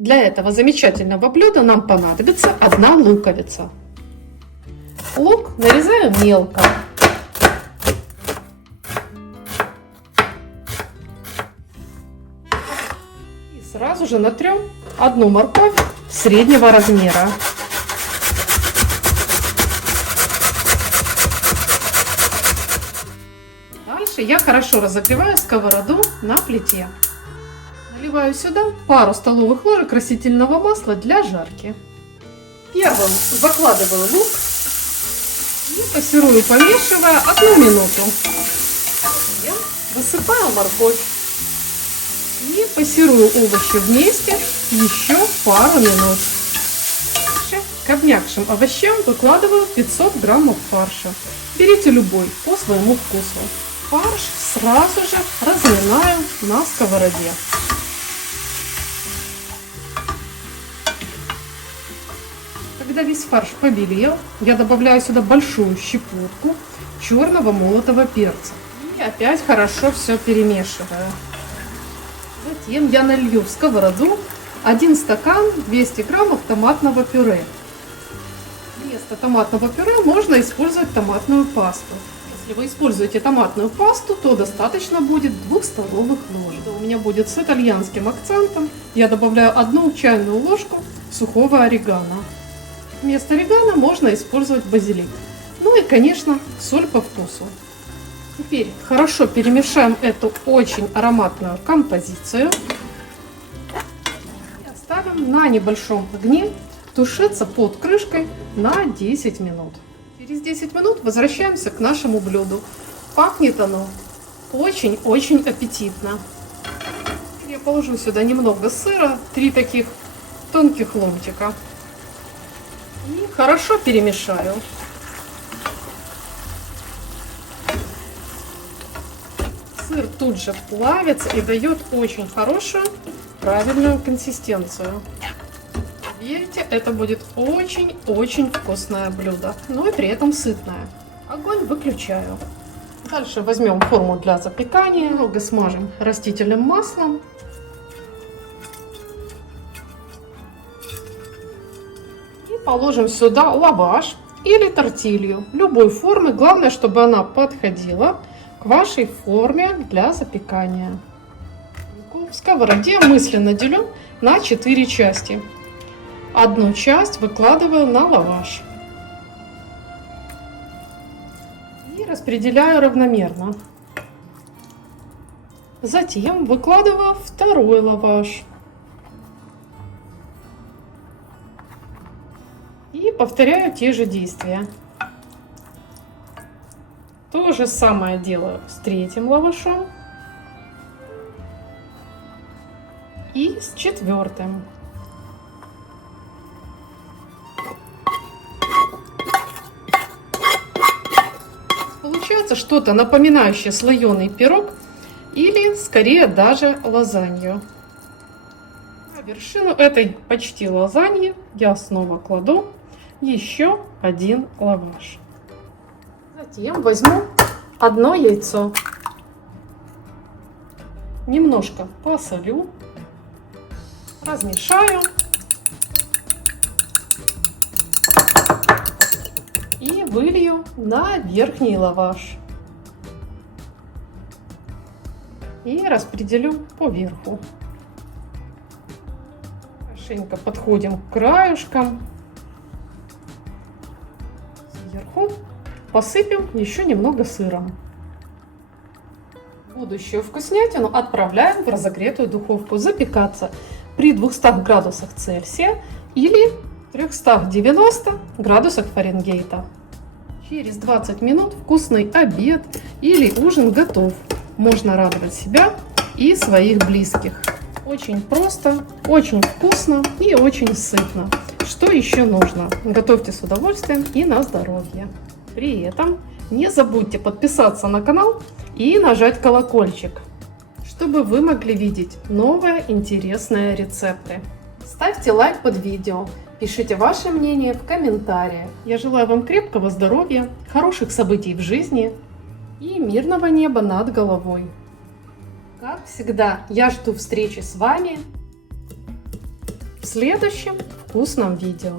Для этого замечательного блюда нам понадобится 1 луковица. Лук нарезаю мелко. И сразу же натрем 1 морковь среднего размера. Дальше я хорошо разогреваю сковороду на плите. Наливаю сюда пару столовых ложек растительного масла для жарки. Первым закладываю лук и пассерую, помешивая 1 минуту. Затем высыпаю морковь и пассерую овощи вместе еще пару минут. Дальше к обмякшим овощам выкладываю 500 граммов фарша. Берите любой по своему вкусу. Фарш сразу же разминаю на сковороде. Когда весь фарш побелел, я добавляю сюда большую щепотку черного молотого перца. И опять хорошо все перемешиваю. Затем я налью в сковороду 1 стакан 200 граммов томатного пюре. Вместо томатного пюре можно использовать томатную пасту. Если вы используете томатную пасту, то достаточно будет 2 столовых ложек. У меня будет с итальянским акцентом. Я добавляю 1 чайную ложку сухого орегано. Вместо орегано можно использовать базилик. Ну и, конечно, соль по вкусу. Теперь хорошо перемешаем эту очень ароматную композицию. И оставим на небольшом огне тушиться под крышкой на 10 минут. Через 10 минут возвращаемся к нашему блюду. Пахнет оно очень-очень аппетитно. Я положу сюда немного сыра, 3 таких тонких ломтика. И хорошо перемешаю. Сыр тут же плавится и дает очень хорошую, правильную консистенцию. Верьте, это будет очень-очень вкусное блюдо, но и при этом сытное. Огонь выключаю. Дальше возьмем форму для запекания, немного смажем растительным маслом. Положим сюда лаваш или тортилью любой формы. Главное, чтобы она подходила к вашей форме для запекания. В сковороде мысленно делю на 4 части. 1 часть выкладываю на лаваш и распределяю равномерно. Затем выкладываю 2 лаваш. И повторяю те же действия. То же самое делаю с 3 лавашом и с 4. Получается что-то напоминающее слоеный пирог или скорее даже лазанью. На вершину этой почти лазаньи я снова кладу еще 1 лаваш. Затем возьму 1 яйцо. Немножко посолю, размешаю и вылью на верхний лаваш. И распределю по верху. Хорошенько подходим к краешкам. Сверху посыпем еще немного сыром. Будущую вкуснятину отправляем в разогретую духовку запекаться при 200 градусах Цельсия или 390 градусах Фаренгейта. Через 20 минут вкусный обед или ужин готов. Можно радовать себя и своих близких. Очень просто, очень вкусно и очень сытно. Что еще нужно? Готовьте с удовольствием и на здоровье. При этом не забудьте подписаться на канал и нажать колокольчик, чтобы вы могли видеть новые интересные рецепты. Ставьте лайк под видео, пишите ваше мнение в комментариях. Я желаю вам крепкого здоровья, хороших событий в жизни и мирного неба над головой. Как всегда, я жду встречи с вами в следующем вкусном видео.